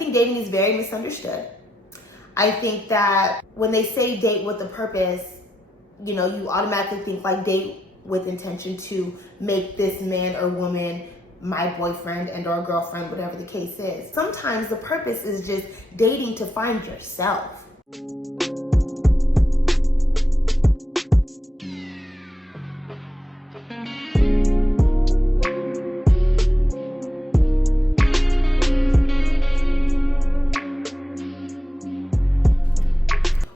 think dating is very misunderstood. I think that when they say date with a purpose, you know, you automatically think like date with intention to make this man or woman my boyfriend and or girlfriend, whatever the case is. Sometimes the purpose is just dating to find yourself.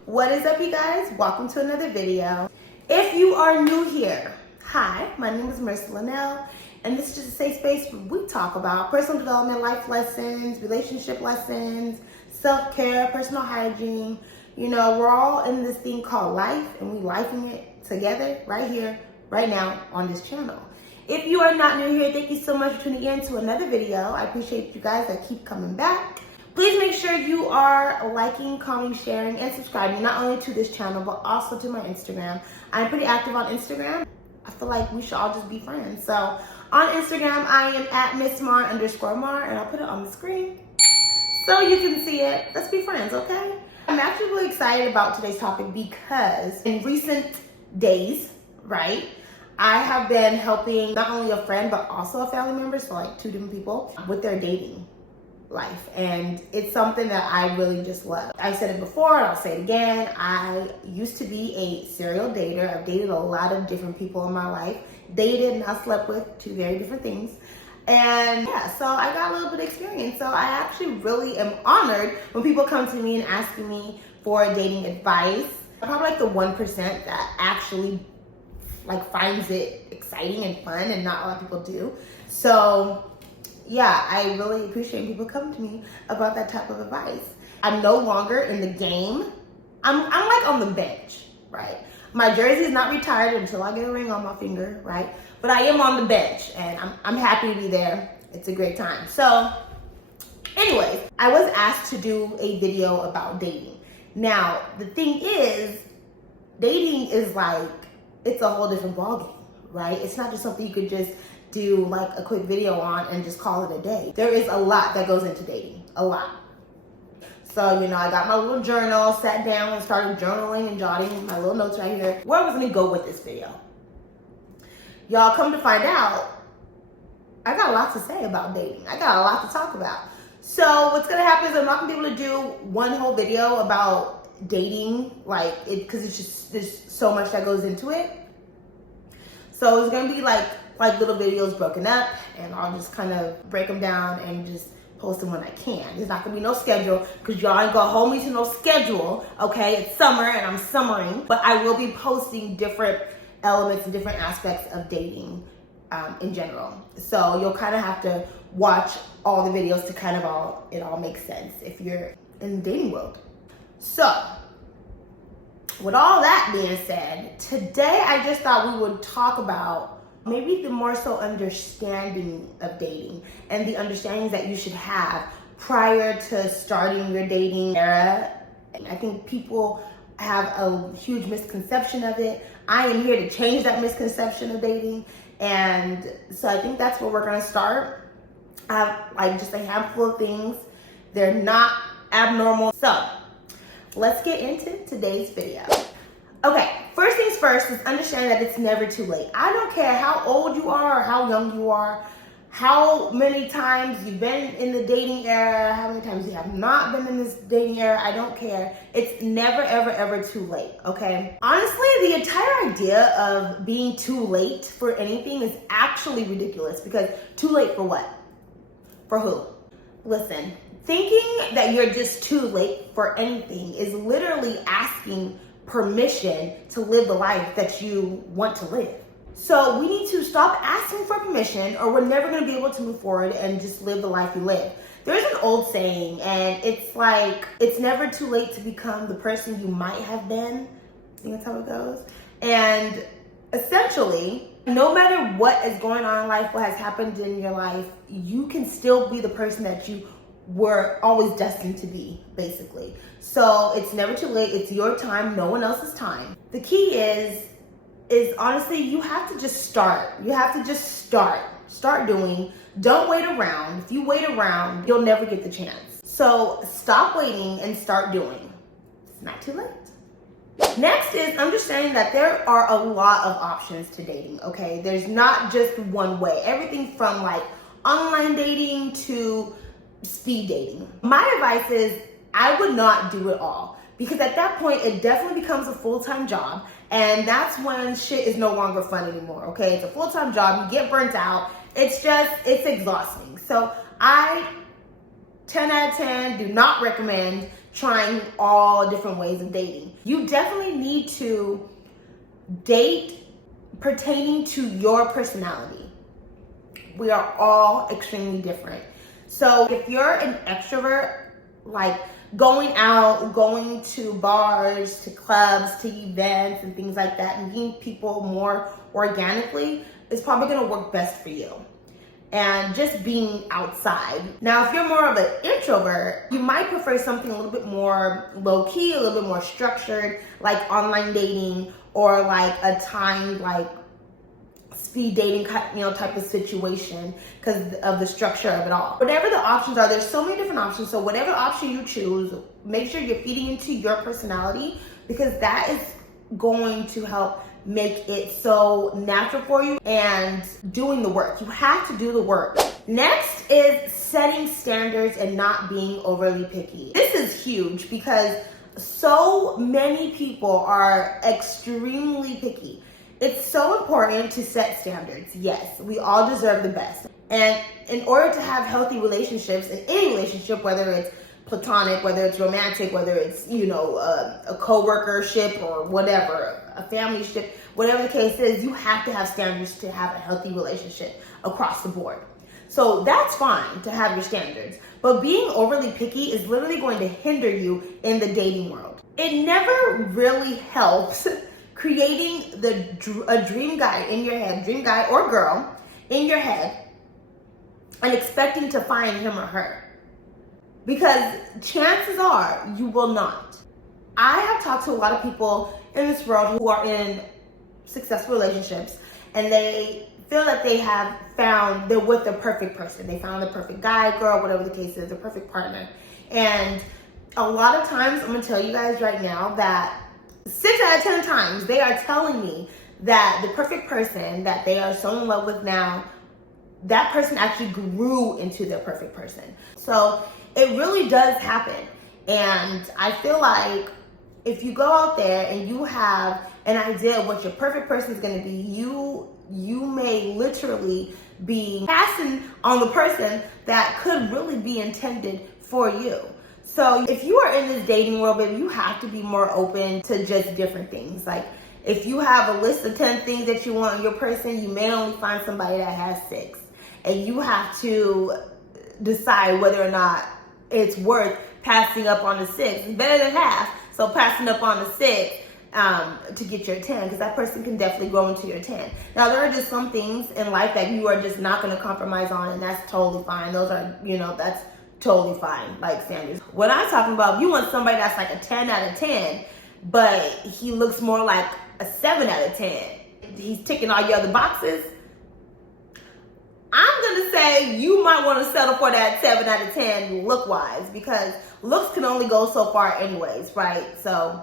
What is up, you guys? Welcome to another video. If you are new here, hi, my name is Marissa Linnell, and this is just a safe space where we talk about personal development, life lessons, relationship lessons, self-care, personal hygiene. You know, we're all in this thing called life, and we lifing it together right here, right now on this channel. If you are not new here, thank you so much for tuning in to another video. I appreciate you guys that keep coming back. Please make sure you are liking, commenting, sharing, and subscribing, not only to this channel, but also to my Instagram. I'm pretty active on Instagram. I feel like we should all just be friends. So on Instagram, I am at MissMar_Mar, and I'll put it on the screen so you can see it. Let's be friends, okay? I'm actually really excited about today's topic because in recent days, right, I have been helping not only a friend, but also a family member, so like two different people, with their dating life, and it's something that I really just love. I said it before and I'll say it again. I used to be a serial dater. I've dated a lot of different people in my life, dated, not slept with, two very different things. And yeah, so I got a little bit of experience. So I actually really am honored when people come to me and asking me for dating advice. I'm probably like the 1% that actually like finds it exciting and fun, and not a lot of people do. So yeah, I really appreciate people coming to me about that type of advice. I'm no longer in the game. I'm like on the bench, right? My jersey is not retired until I get a ring on my finger, right? But I am on the bench, and I'm happy to be there. It's a great time. So anyways, I was asked to do a video about dating. Now, the thing is, dating is like, it's a whole different ballgame, right? It's not just something you could just do like a quick video on and just call it a day. There is a lot that goes into dating, a lot. So, you know, I got my little journal, sat down and started journaling and jotting my little notes right here. Where was I gonna go with this video? Y'all, come to find out, I got a lot to say about dating. I got a lot to talk about. So what's gonna happen is I'm not gonna be able to do one whole video about dating, like it, cause it's just, there's so much that goes into it. So it's gonna be like little videos broken up, and I'll just kind of break them down and just post them when I can. There's not gonna be no schedule because y'all ain't gonna hold me to no schedule, okay? It's summer and I'm summering, but I will be posting different elements and different aspects of dating in general. So you'll kind of have to watch all the videos to kind of it all makes sense if you're in the dating world. So with all that being said, today I just thought we would talk about maybe the more so understanding of dating and the understandings that you should have prior to starting your dating era. I think people have a huge misconception of it. I am here to change that misconception of dating. And so I think that's where we're gonna start. I have like just a handful of things. They're not abnormal. So let's get into today's video. Okay, first things first is understand that it's never too late. I don't care how old you are or how young you are, how many times you've been in the dating era, how many times you have not been in this dating era, I don't care. It's never, ever, ever too late, okay? Honestly, the entire idea of being too late for anything is actually ridiculous, because too late for what? For who? Listen, thinking that you're just too late for anything is literally asking permission to live the life that you want to live. So we need to stop asking for permission, or we're never going to be able to move forward and just live the life you live. There's an old saying, and it's like, it's never too late to become the person you might have been. I think that's how it goes. And essentially, no matter what is going on in life, what has happened in your life, you can still be the person that you were always destined to be, basically. So it's never too late. It's your time, no one else's time. The key is honestly, you have to just start. You have to just start doing. Don't wait around. If you wait around, you'll never get the chance. So stop waiting and start doing. It's not too late. Next is understanding that there are a lot of options to dating, okay? There's not just one way. Everything from like online dating to speed dating. My advice is I would not do it all, because at that point it definitely becomes a full-time job, and that's when shit is no longer fun anymore, okay? It's a full-time job, you get burnt out, it's exhausting. So I 10 out of 10 do not recommend trying all different ways of dating. You definitely need to date pertaining to your personality. We are all extremely different. So if you're an extrovert, like going out, going to bars, to clubs, to events and things like that, and meeting people more organically is probably gonna work best for you. And just being outside. Now, if you're more of an introvert, you might prefer something a little bit more low-key, a little bit more structured, like online dating, or like a timed, like speed dating, type of situation, because of the structure of it all. Whatever the options are, there's so many different options. So whatever option you choose, make sure you're feeding into your personality, because that is going to help make it so natural for you and doing the work. You have to do the work. Next is setting standards and not being overly picky. This is huge because so many people are extremely picky. It's so important to set standards. Yes, we all deserve the best. And in order to have healthy relationships, in any relationship, whether it's platonic, whether it's romantic, whether it's, a co-workership or whatever, a family ship, whatever the case is, you have to have standards to have a healthy relationship across the board. So that's fine to have your standards, but being overly picky is literally going to hinder you in the dating world. It never really helps creating a dream guy in your head, dream guy or girl in your head, and expecting to find him or her. Because chances are you will not. I have talked to a lot of people in this world who are in successful relationships, and they feel that they're with the perfect person. They found the perfect guy, girl, whatever the case is, the perfect partner. And a lot of times, I'm gonna tell you guys right now that 6 out of 10 times they are telling me that the perfect person that they are so in love with now, that person actually grew into their perfect person. So it really does happen. And I feel like if you go out there and you have an idea of what your perfect person is going to be, you may literally be passing on the person that could really be intended for you. So if you are in this dating world, baby, you have to be more open to just different things. Like if you have a list of 10 things that you want in your person, you may only find somebody that has 6. And you have to decide whether or not it's worth passing up on the 6. It's better than half. So passing up on the 6 to get your 10, because that person can definitely grow into your 10. Now, there are just some things in life that you are just not going to compromise on, and that's totally fine. Those are, that's totally fine, like standards. What I'm talking about, if you want somebody that's like a 10 out of 10, but he looks more like a 7 out of 10. He's ticking all your other boxes. I'm going to say you might want to settle for that 7 out of 10 look-wise, because looks can only go so far anyways, right? So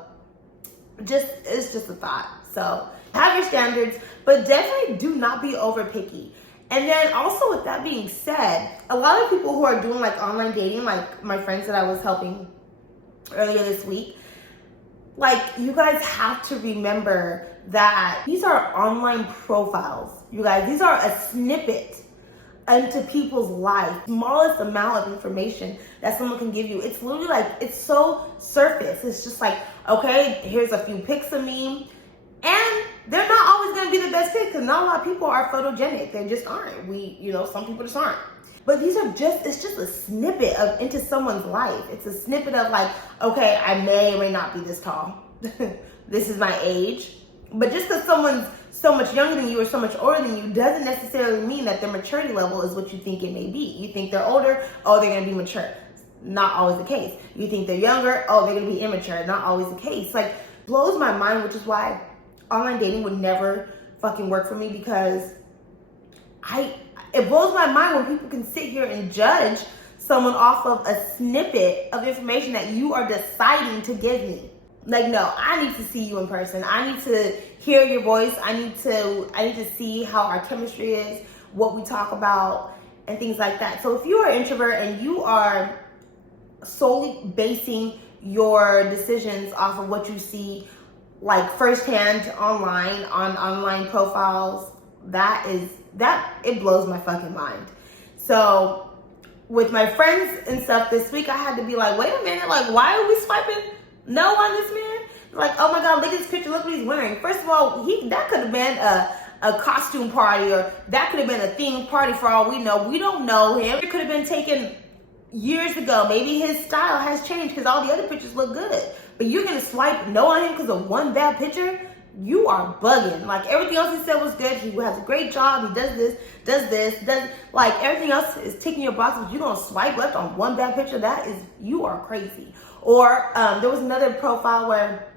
it's just a thought. So have your standards, but definitely do not be over picky. And then also, with that being said, a lot of people who are doing like online dating, like my friends that I was helping earlier this week, like you guys have to remember that these are online profiles. You guys, these are a snippet into people's life. Smallest amount of information that someone can give you. It's literally like, it's so surface. It's just like, okay, here's a few pics of me. And they're not always going to be the best pics, because not a lot of people are photogenic. They just aren't. Some people just aren't. But it's just a snippet into someone's life. It's a snippet of like, okay, I may or may not be this tall. This is my age. But just because someone's so much younger than you or so much older than you doesn't necessarily mean that their maturity level is what you think it may be. You think they're older, oh, they're going to be mature. Not always the case. You think they're younger, oh, they're going to be immature. Not always the case. Like, blows my mind, which is why online dating would never fucking work for me, because it blows my mind when people can sit here and judge someone off of a snippet of information that you are deciding to give me. Like, no, I need to see you in person. I need to hear your voice. I need to see how our chemistry is, what we talk about, and things like that. So if you are an introvert and you are solely basing your decisions off of what you see, like firsthand online, on online profiles, it blows my fucking mind. So with my friends and stuff this week, I had to be like, wait a minute, like, why are we swiping no on this man? Like, oh my God, look at this picture, look what he's wearing. First of all, that could have been a costume party, or that could have been a themed party for all we know. We don't know him. It could have been taken years ago. Maybe his style has changed because all the other pictures look good. But you're gonna swipe no on him because of one bad picture? You are bugging. Like, everything else he said was good. He has a great job. He does this, like, everything else is ticking your boxes. You're gonna swipe left on one bad picture? You are crazy. Or there was another profile where,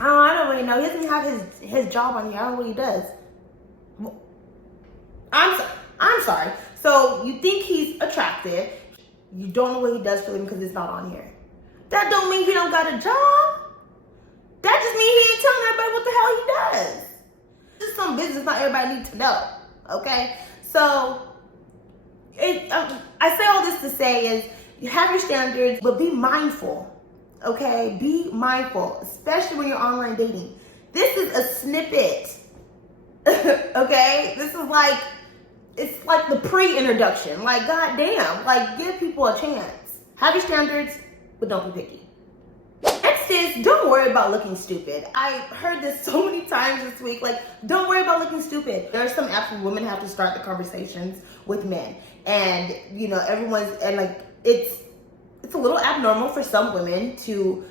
I don't really know. He doesn't have his job on here. I don't know what he does. I'm sorry. So you think he's attractive. You don't know what he does for him because it's not on here. That don't mean he don't got a job. That just means he ain't telling everybody what the hell he does. Just some business not everybody needs to know. Okay? So I say all this to say is, you have your standards, but be mindful. Okay? Be mindful, especially when you're online dating. This is a snippet. Okay? This is like, it's like the pre-introduction. Like, goddamn, like, give people a chance. Have your standards, but don't be picky. Next is, don't worry about looking stupid. I heard this so many times this week. Like, don't worry about looking stupid. There are some apps where women have to start the conversations with men, and it's a little abnormal for some women to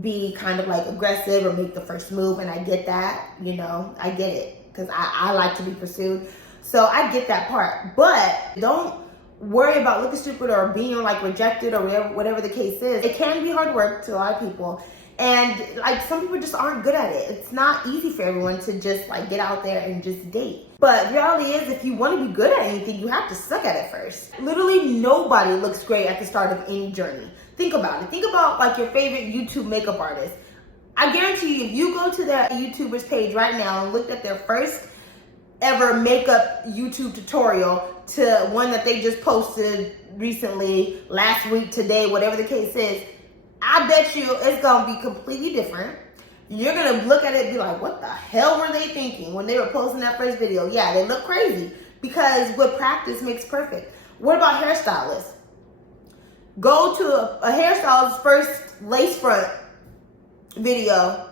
be kind of like aggressive or make the first move, and I get that. I get it because I like to be pursued. So I get that part, but don't worry about looking stupid or being like rejected or whatever the case is. It can be hard work to a lot of people, and like, some people just aren't good at it. It's not easy for everyone to just like get out there and just date. But the reality is, if you want to be good at anything, you have to suck at it first. Literally nobody looks great at the start of any journey. Think about it. Think about like your favorite YouTube makeup artist. I guarantee you, if you go to that YouTuber's page right now and looked at their first ever makeup YouTube tutorial to one that they just posted recently, last week, today, whatever the case is, I bet you it's gonna be completely different. You're gonna look at it and be like, what the hell were they thinking when they were posting that first video? Yeah, they look crazy, because with practice makes perfect. What about hairstylists? Go to a hairstylist's first lace front video.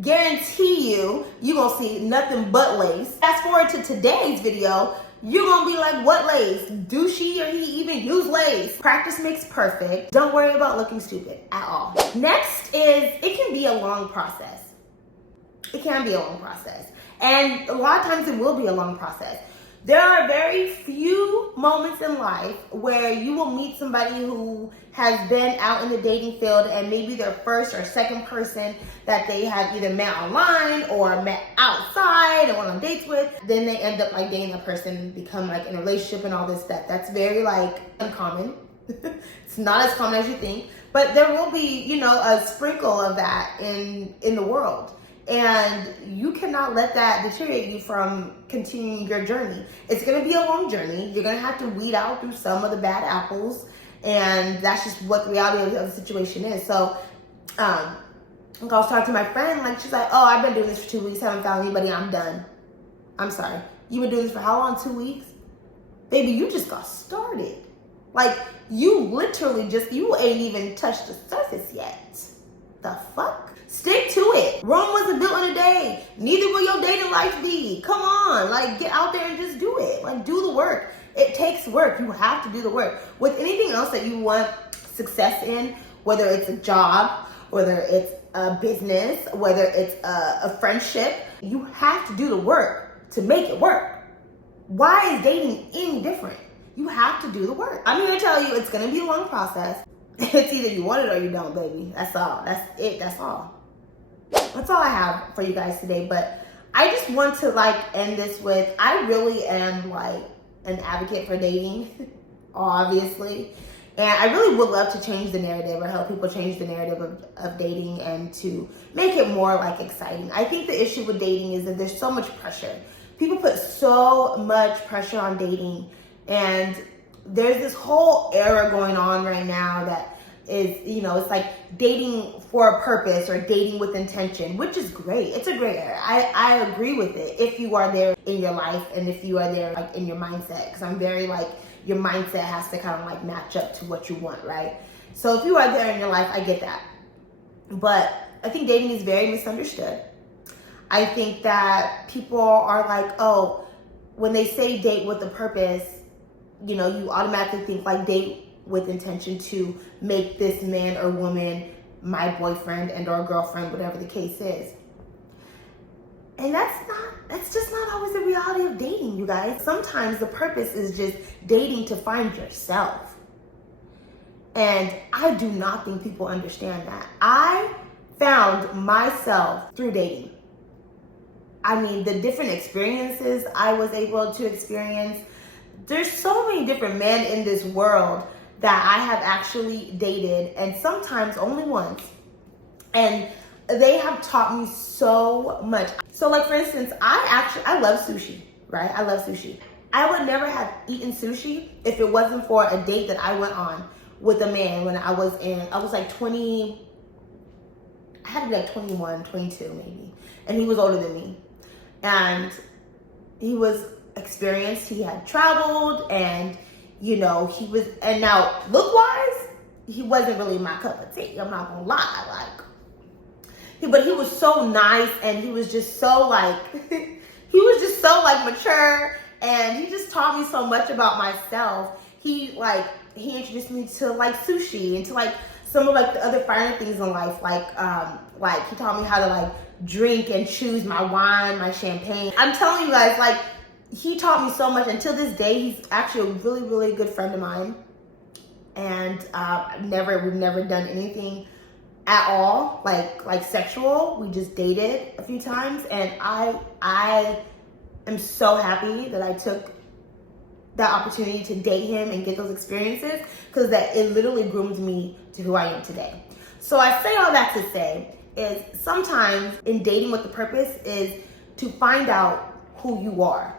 Guarantee you're gonna see nothing but lace. Fast forward to today's video, you're gonna be like, what lace? Do she or he even use lace? Practice makes perfect. Don't worry about looking stupid at all. Next is, it can be a long process. It can be a long process. And a lot of times it will be a long process. There are very few moments in life where you will meet somebody who has been out in the dating field, and maybe their first or second person that they have either met online or met outside and went on dates with, then they end up like dating a person, become like in a relationship and all this stuff. That's very like uncommon. It's not as common as you think, but there will be, a sprinkle of that in the world. And you cannot let that deteriorate you from continuing your journey. It's going to be a long journey. You're going to have to weed out through some of the bad apples. And that's just what the reality of the situation is. So, I was talking to my friend, like, she's like, oh, I've been doing this for 2 weeks, haven't found anybody, I'm done. I'm sorry. You've been doing this for how long? 2 weeks? Baby, you just got started. Like, you literally you ain't even touched the surface yet. The fuck? Stick to it. Rome wasn't built in a day. Neither will your dating life be. Come on, like, get out there and just do it. Like, do the work. It takes work. You have to do the work. With anything else that you want success in, whether it's a job, whether it's a business, whether it's a friendship, you have to do the work to make it work. Why is dating any different? You have to do the work. I'm here to tell you, it's gonna be a long process. It's either you want it or you don't, baby. That's all. That's it. That's all. That's all I have for you guys today. But I just want to like end this with, I really am like an advocate for dating, obviously. And I really would love to change the narrative or help people change the narrative of dating and to make it more like exciting. I think the issue with dating is that there's so much pressure. People put so much pressure on dating, and there's this whole era going on right now that is, it's like dating for a purpose or dating with intention, which is great. It's a great era. I agree with it if you are there in your life and if you are there like in your mindset, because I'm very like, your mindset has to kind of like match up to what you want, right? So if you are there in your life, I get that. But I think dating is very misunderstood. I think that people are like, oh, when they say date with a purpose, you automatically think like date with intention to make this man or woman my boyfriend and or girlfriend, whatever the case is. And that's just not always the reality of dating, you guys. Sometimes the purpose is just dating to find yourself. And I do not think people understand that. I found myself through dating. I mean, the different experiences I was able to experience. There's so many different men in this world that I have actually dated, and sometimes only once. And they have taught me so much. So like, for instance, I love sushi, right? I love sushi. I would never have eaten sushi if it wasn't for a date that I went on with a man when I was like 20, I had to be like 21, 22 maybe. And he was older than me. And he was experienced, he had traveled, and and now look-wise, he wasn't really my cup of tea, I'm not gonna lie, but he was so nice, and he was just so like, mature, and he just taught me so much about myself. He introduced me to like sushi and to like some of like the other finer things in life, like he taught me how to like drink and choose my wine, my champagne. I'm telling you guys, like, he taught me so much, and till this day, he's actually a really, really good friend of mine. And we've never done anything at all, like sexual. We just dated a few times, and I am so happy that I took that opportunity to date him and get those experiences, because that it literally groomed me to who I am today. So I say all that to say is sometimes in dating with the purpose is to find out who you are.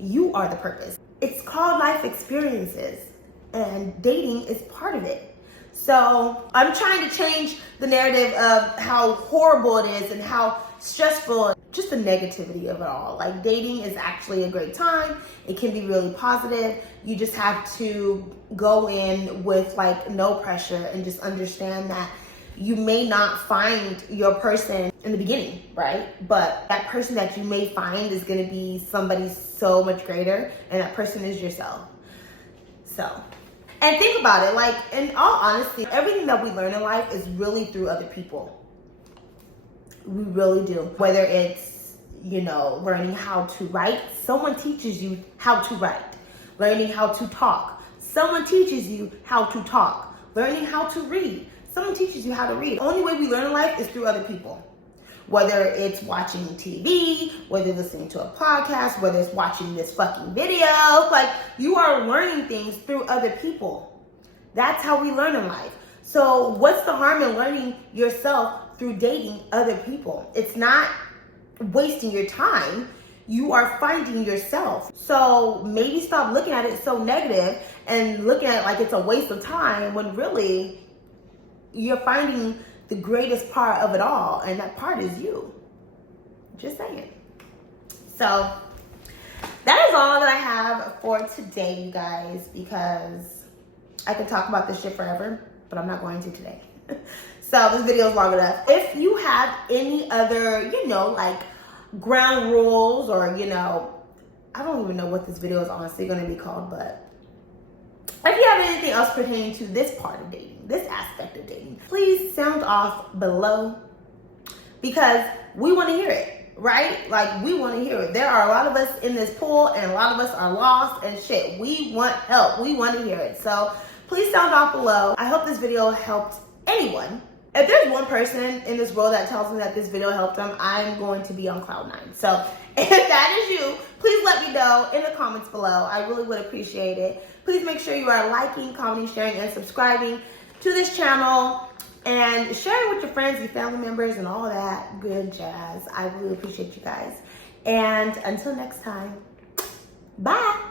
You are the purpose. It's called life experiences, and dating is part of it. So I'm trying to change the narrative of how horrible it is and how stressful, just the negativity of it all. Like, dating is actually a great time. It can be really positive. You just have to go in with like no pressure and just understand that you may not find your person in the beginning, right? But that person that you may find is gonna be somebody so much greater, and that person is yourself. So, and think about it, like, in all honesty, everything that we learn in life is really through other people. We really do. Whether it's, learning how to write, someone teaches you how to write. Learning how to talk, someone teaches you how to talk. Learning how to read, someone teaches you how to read. The only way we learn in life is through other people. Whether it's watching TV, whether listening to a podcast, whether it's watching this fucking video, like, you are learning things through other people. That's how we learn in life. So what's the harm in learning yourself through dating other people? It's not wasting your time. You are finding yourself. So maybe stop looking at it so negative and looking at it like it's a waste of time, when really you're finding the greatest part of it all, and that part is you. Just saying. So that is all that I have for today, you guys, because I could talk about this shit forever, but I'm not going to today. So this video is long enough. If you have any other, like ground rules, or, I don't even know what this video is honestly going to be called, but if you have anything else pertaining to this part of dating, this aspect of dating, please sound off below, because we want to hear it, right? Like, we want to hear it. There are a lot of us in this pool, and a lot of us are lost and shit. We want help. We want to hear it. So please sound off below. I hope this video helped anyone. If there's one person in this world that tells me that this video helped them, I'm going to be on cloud 9. So if that is you, please let me know in the comments below. I really would appreciate it. Please make sure you are liking, commenting, sharing, and subscribing to this channel, and share it with your friends, your family members, and all that good jazz. I really appreciate you guys. And until next time, bye.